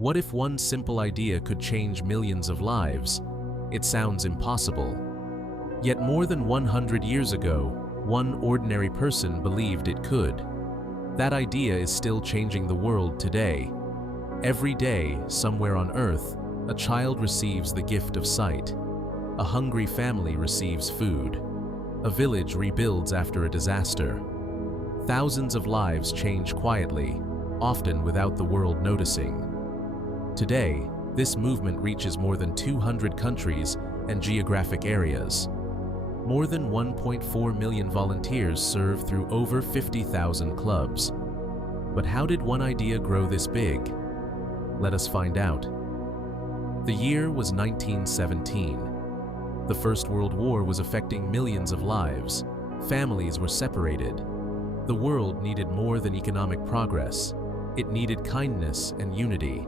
What if one simple idea could change millions of lives? It sounds impossible. Yet more than 100 years ago, one ordinary person believed it could. That idea is still changing the world today. Every day, somewhere on Earth, a child receives the gift of sight. A hungry family receives food. A village rebuilds after a disaster. Thousands of lives change quietly, often without the world noticing. Today, this movement reaches more than 200 countries and geographic areas. More than 1.4 million volunteers serve through over 50,000 clubs. But how did one idea grow this big? Let us find out. The year was 1917. The First World War was affecting millions of lives. Families were separated. The world needed more than economic progress. It needed kindness and unity.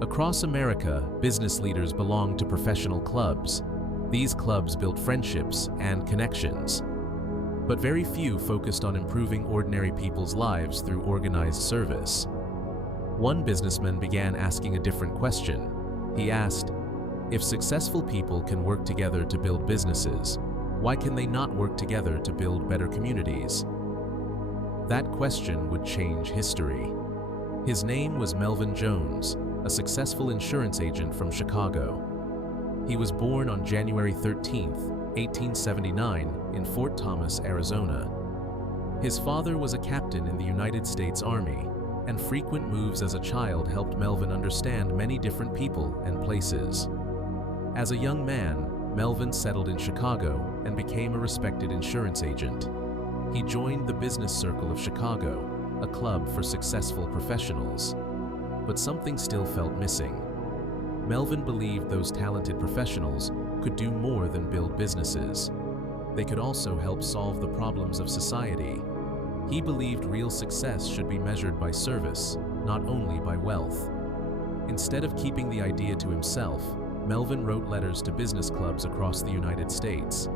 Across America, business leaders belonged to professional clubs. These clubs built friendships and connections. But very few focused on improving ordinary people's lives through organized service. One businessman began asking a different question. He asked, if successful people can work together to build businesses, why can they not work together to build better communities? That question would change history. His name was Melvin Jones, a successful insurance agent from Chicago. He was born on January 13, 1879, in Fort Thomas, Arizona. His father was a captain in the United States Army, and frequent moves as a child helped Melvin understand many different people and places. As a young man, Melvin settled in Chicago and became a respected insurance agent. He joined the Business Circle of Chicago, a club for successful professionals. But something still felt missing. Melvin believed those talented professionals could do more than build businesses. They could also help solve the problems of society. He believed real success should be measured by service, not only by wealth. Instead of keeping the idea to himself, Melvin wrote letters to business clubs across the United States.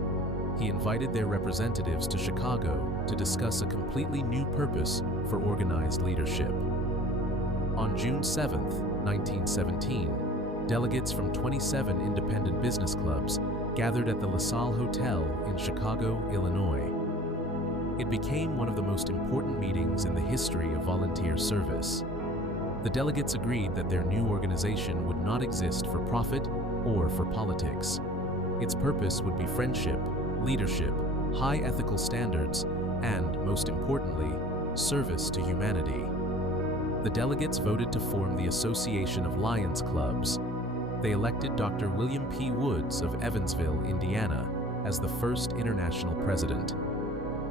He invited their representatives to Chicago to discuss a completely new purpose for organized leadership. On June 7, 1917, delegates from 27 independent business clubs gathered at the LaSalle Hotel in Chicago, Illinois. It became one of the most important meetings in the history of volunteer service. The delegates agreed that their new organization would not exist for profit or for politics. Its purpose would be friendship, leadership, high ethical standards, and, most importantly, service to humanity. The delegates voted to form the Association of Lions Clubs. They elected Dr. William P. Woods of Evansville, Indiana, as the first international president.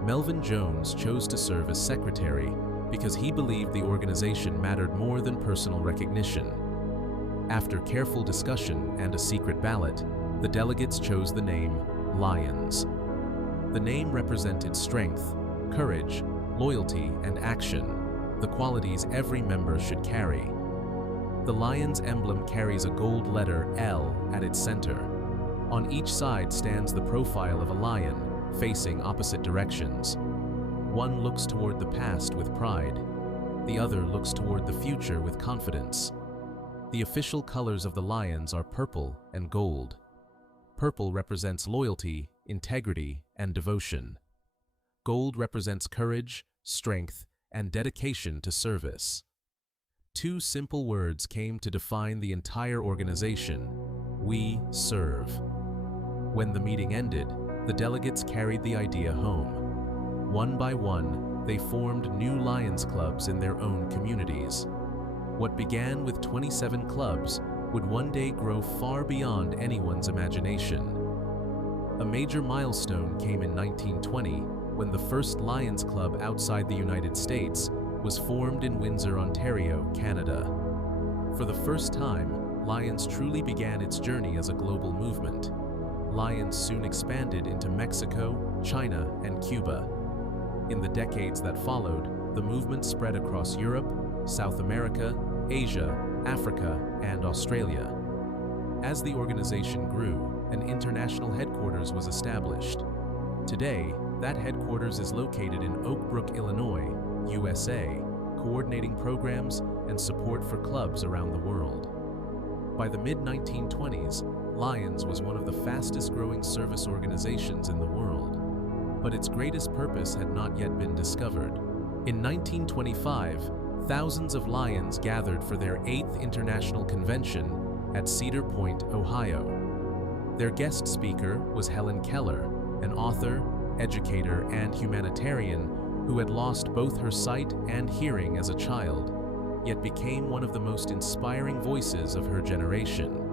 Melvin Jones chose to serve as secretary because he believed the organization mattered more than personal recognition. After careful discussion and a secret ballot, the delegates chose the name Lions. The name represented strength, courage, loyalty, and action, the qualities every member should carry. The Lions emblem carries a gold letter L at its center. On each side stands the profile of a lion, facing opposite directions. One looks toward the past with pride. The other looks toward the future with confidence. The official colors of the Lions are purple and gold. Purple represents loyalty, integrity, and devotion. Gold represents courage, strength, and dedication to service. Two simple words came to define the entire organization: we serve. When the meeting ended, the delegates carried the idea home. One by one, they formed new Lions clubs in their own communities. What began with 27 clubs would one day grow far beyond anyone's imagination. A major milestone came in 1920 when the first Lions Club outside the United States was formed in Windsor, Ontario, Canada. For the first time, Lions truly began its journey as a global movement. Lions soon expanded into Mexico, China, and Cuba. In the decades that followed, the movement spread across Europe, South America, Asia, Africa, and Australia. As the organization grew, an international headquarters was established. Today, that headquarters is located in Oak Brook, Illinois, USA, coordinating programs and support for clubs around the world. By the mid-1920s, Lions was one of the fastest-growing service organizations in the world, but its greatest purpose had not yet been discovered. In 1925, thousands of Lions gathered for their 8th International Convention at Cedar Point, Ohio. Their guest speaker was Helen Keller, an author, educator, and humanitarian who had lost both her sight and hearing as a child, yet became one of the most inspiring voices of her generation.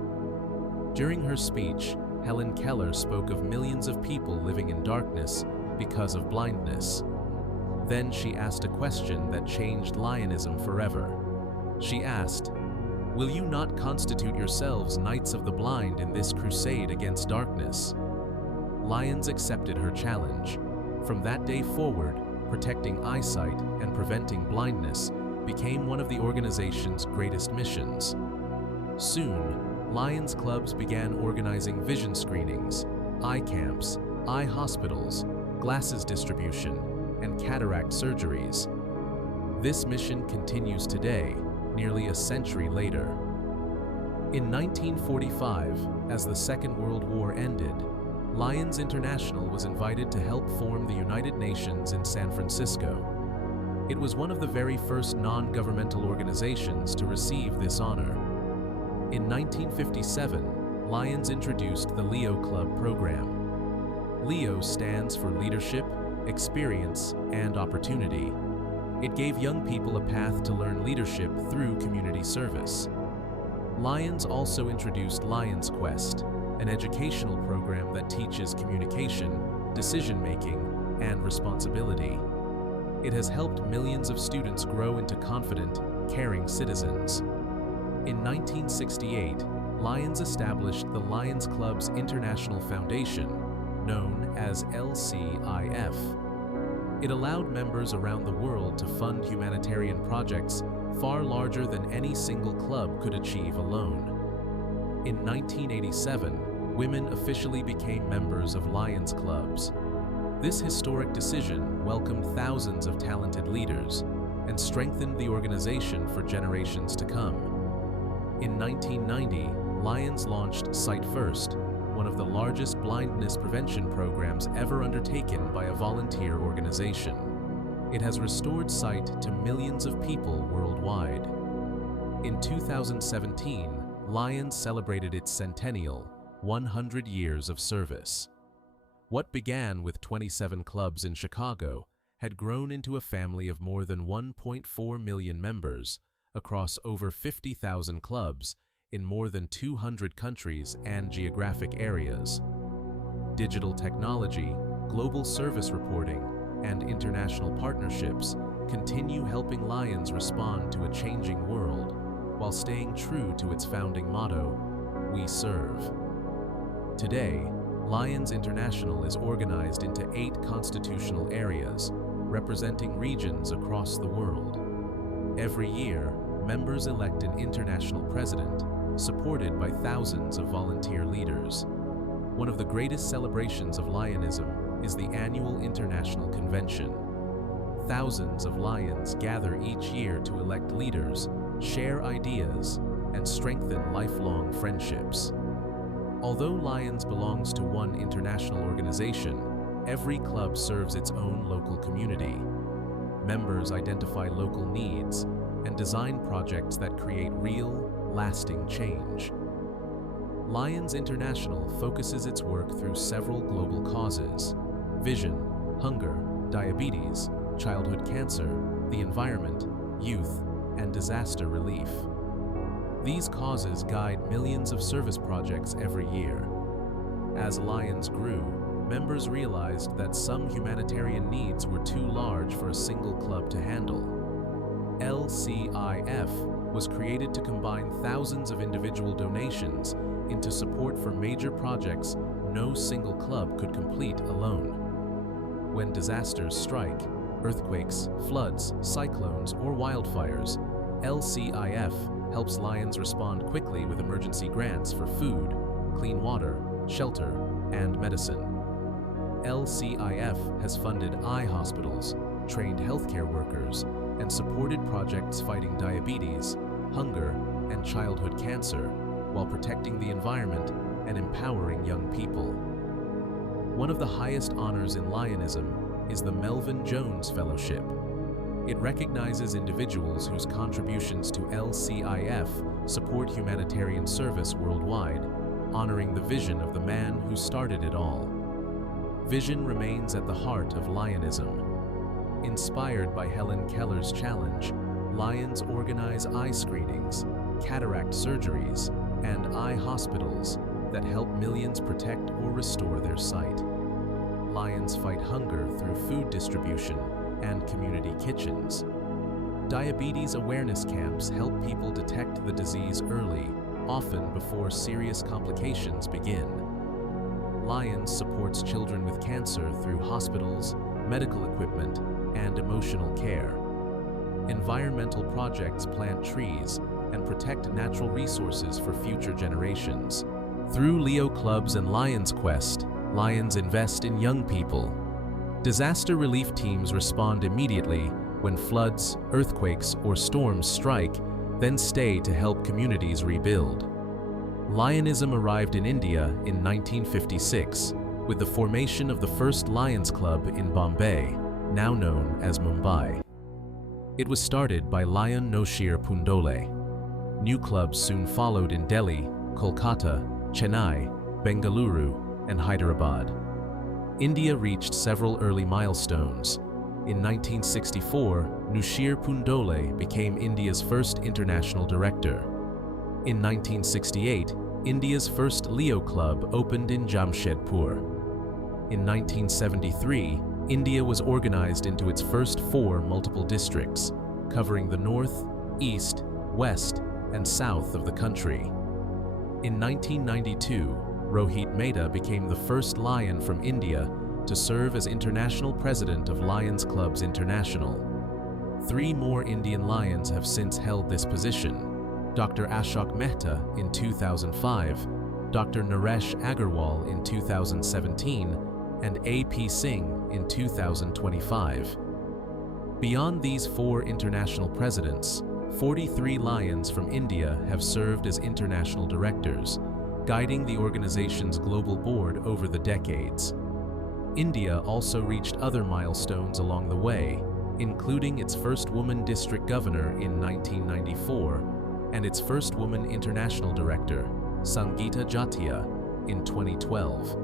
During her speech, Helen Keller spoke of millions of people living in darkness because of blindness. Then she asked a question that changed Lionism forever. She asked, "Will you not constitute yourselves Knights of the Blind in this crusade against darkness?" Lions accepted her challenge. From that day forward, protecting eyesight and preventing blindness became one of the organization's greatest missions. Soon, Lions clubs began organizing vision screenings, eye camps, eye hospitals, glasses distribution, and cataract surgeries. This mission continues today, nearly a century later. In 1945, as the Second World War ended, Lions International was invited to help form the United Nations in San Francisco. It was one of the very first non-governmental organizations to receive this honor. In 1957, Lions introduced the Leo Club program. Leo stands for leadership, experience, and opportunity. It gave young people a path to learn leadership through community service. Lions also introduced Lions Quest, an educational program that teaches communication, decision-making, and responsibility. It has helped millions of students grow into confident, caring citizens. In 1968, Lions established the Lions Club's International Foundation, known as LCIF. It allowed members around the world to fund humanitarian projects far larger than any single club could achieve alone. In 1987, women officially became members of Lions clubs. This historic decision welcomed thousands of talented leaders and strengthened the organization for generations to come. In 1990, Lions launched SightFirst, one of the largest blindness prevention programs ever undertaken by a volunteer organization. It has restored sight to millions of people worldwide. In 2017, Lions celebrated its centennial, 100 years of service. What began with 27 clubs in Chicago had grown into a family of more than 1.4 million members across over 50,000 clubs in more than 200 countries and geographic areas. Digital technology, global service reporting, and international partnerships continue helping Lions respond to a changing world while staying true to its founding motto, "We serve." Today, Lions International is organized into 8 constitutional areas, representing regions across the world. Every year, members elect an international president, supported by thousands of volunteer leaders. One of the greatest celebrations of Lionism is the annual International Convention. Thousands of Lions gather each year to elect leaders, share ideas, and strengthen lifelong friendships. Although Lions belongs to one international organization, every club serves its own local community. Members identify local needs and design projects that create real, lasting change. Lions International focuses its work through several global causes: vision, hunger, diabetes, childhood cancer, the environment, youth, and disaster relief. These causes guide millions of service projects every year. As Lions grew, members realized that some humanitarian needs were too large for a single club to handle. LCIF was created to combine thousands of individual donations into support for major projects no single club could complete alone. When disasters strike, earthquakes, floods, cyclones, or wildfires, LCIF helps Lions respond quickly with emergency grants for food, clean water, shelter, and medicine. LCIF has funded eye hospitals, trained healthcare workers, and supported projects fighting diabetes, hunger, and childhood cancer, while protecting the environment and empowering young people. One of the highest honors in Lionism is the Melvin Jones Fellowship. It recognizes individuals whose contributions to LCIF support humanitarian service worldwide, honoring the vision of the man who started it all. Vision remains at the heart of Lionism. Inspired by Helen Keller's challenge, Lions organize eye screenings, cataract surgeries, and eye hospitals that help millions protect or restore their sight. Lions fight hunger through food distribution and community kitchens. Diabetes awareness camps help people detect the disease early, often before serious complications begin. Lions supports children with cancer through hospitals, medical equipment, and emotional care. Environmental projects plant trees and protect natural resources for future generations. Through Leo Clubs and Lions Quest, Lions invest in young people. Disaster relief teams respond immediately when floods, earthquakes, or storms strike, then stay to help communities rebuild. Lionism arrived in India in 1956 with the formation of the first Lions Club in Bombay, now known as Mumbai. It was started by Lion Noshir Pundole. New clubs soon followed in Delhi, Kolkata, Chennai, Bengaluru, and Hyderabad. India reached several early milestones. In 1964, Noshir Pundole became India's first international director. In 1968, India's first Leo Club opened in Jamshedpur. In 1973, India was organized into its first 4 multiple districts, covering the north, east, west, and south of the country. In 1992, Rohit Mehta became the first lion from India to serve as international president of Lions Clubs International. 3 more Indian lions have since held this position: Dr. Ashok Mehta in 2005, Dr. Naresh Agarwal in 2017, and A.P. Singh in 2025. Beyond these 4 international presidents, 43 lions from India have served as international directors, guiding the organization's global board over the decades. India also reached other milestones along the way, including its first woman district governor in 1994 and its first woman international director, Sangeeta Jatiya, in 2012.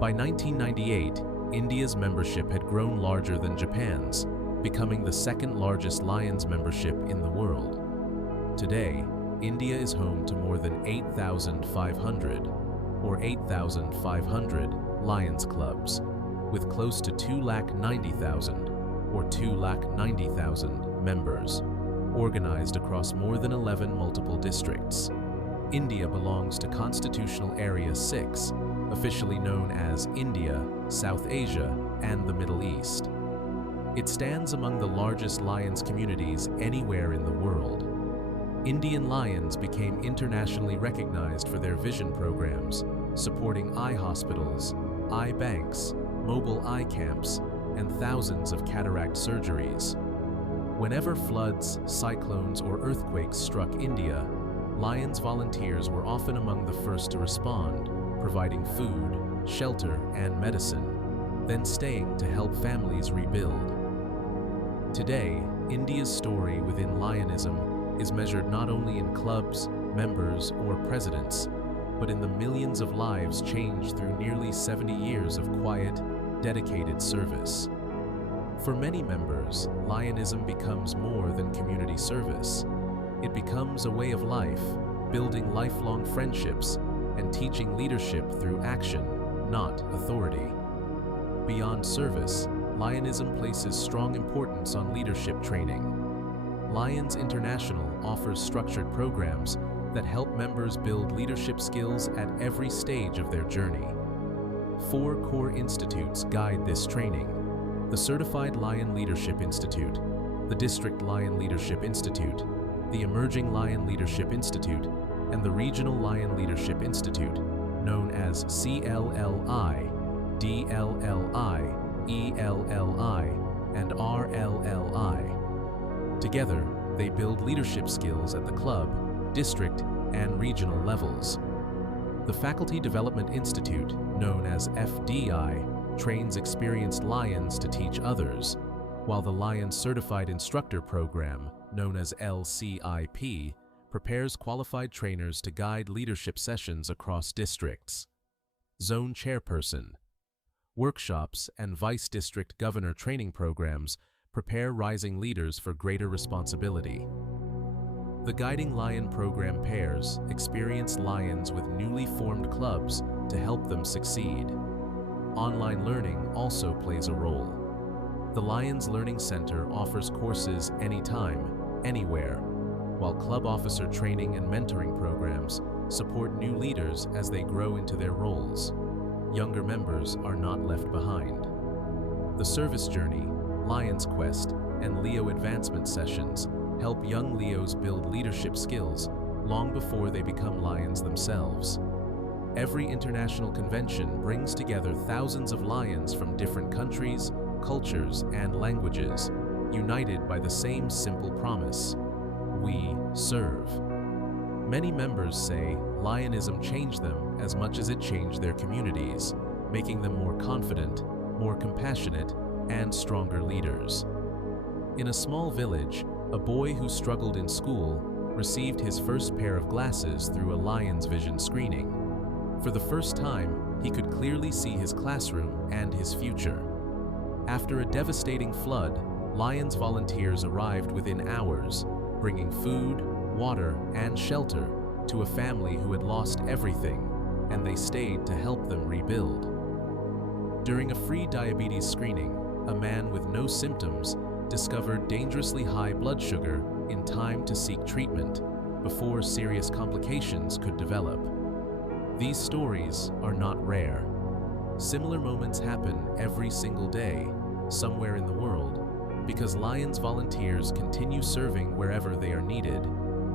By 1998, India's membership had grown larger than Japan's, becoming the second largest Lions membership in the world. Today, India is home to more than 8,500 Lions Clubs, with close to 290,000 members, organized across more than 11 multiple districts. India belongs to Constitutional Area 6, officially known as India, South Asia, and the Middle East. It stands among the largest lions communities anywhere in the world. Indian lions became internationally recognized for their vision programs, supporting eye hospitals, eye banks, mobile eye camps, and thousands of cataract surgeries. Whenever floods, cyclones, or earthquakes struck India, Lions volunteers were often among the first to respond, providing food, shelter, and medicine, then staying to help families rebuild. Today, India's story within Lionism is measured not only in clubs, members, or presidents, but in the millions of lives changed through nearly 70 years of quiet, dedicated service. For many members, Lionism becomes more than community service. It becomes a way of life, building lifelong friendships and teaching leadership through action, not authority. Beyond service, Lionism places strong importance on leadership training. Lions International offers structured programs that help members build leadership skills at every stage of their journey. 4 core institutes guide this training: the Certified Lion Leadership Institute, the District Lion Leadership Institute, the Emerging Lion Leadership Institute, and the Regional Lion Leadership Institute, known as CLLI, DLLI, ELLI, and RLLI. Together, they build leadership skills at the club, district, and regional levels. The Faculty Development Institute, known as FDI, trains experienced Lions to teach others, while the Lions Certified Instructor Program, known as LCIP, prepares qualified trainers to guide leadership sessions across districts. Zone Chairperson. Workshops and Vice District Governor training programs prepare rising leaders for greater responsibility. The Guiding Lion program pairs experienced Lions with newly formed clubs to help them succeed. Online learning also plays a role. The Lions Learning Center offers courses anytime, anywhere, while club officer training and mentoring programs support new leaders as they grow into their roles. Younger members are not left behind. The Service Journey, Lions Quest, and Leo Advancement Sessions help young Leos build leadership skills long before they become Lions themselves. Every international convention brings together thousands of Lions from different countries, cultures, and languages, united by the same simple promise: we serve. Many members say Lionism changed them as much as it changed their communities, making them more confident, more compassionate, and stronger leaders. In a small village, a boy who struggled in school received his first pair of glasses through a Lion's Vision screening. For the first time, he could clearly see his classroom and his future. After a devastating flood, Lions volunteers arrived within hours, bringing food, water, and shelter to a family who had lost everything, and they stayed to help them rebuild. During a free diabetes screening, a man with no symptoms discovered dangerously high blood sugar in time to seek treatment before serious complications could develop. These stories are not rare. Similar moments happen every single day, somewhere in the world, because Lions volunteers continue serving wherever they are needed.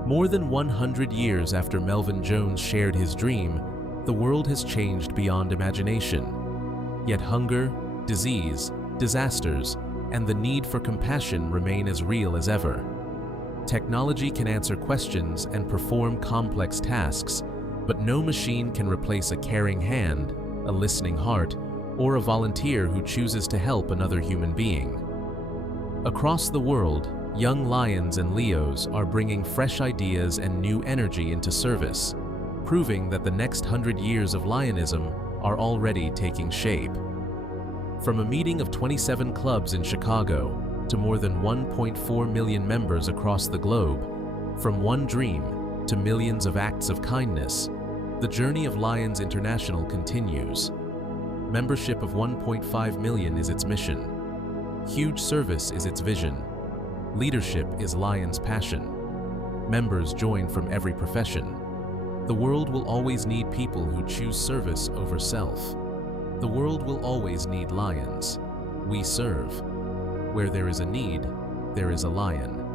More than 100 years after Melvin Jones shared his dream, the world has changed beyond imagination. Yet hunger, disease, disasters, and the need for compassion remain as real as ever. Technology can answer questions and perform complex tasks, but no machine can replace a caring hand, a listening heart, or a volunteer who chooses to help another human being. Across the world, young Lions and Leos are bringing fresh ideas and new energy into service, proving that the next 100 years of Lionism are already taking shape. From a meeting of 27 clubs in Chicago to more than 1.4 million members across the globe, from one dream to millions of acts of kindness, the journey of Lions International continues. Membership of 1.5 million is its mission. Huge service is its vision. Leadership is Lions' passion. Members join from every profession. The world will always need people who choose service over self. The world will always need Lions. We serve. Where there is a need, there is a Lion.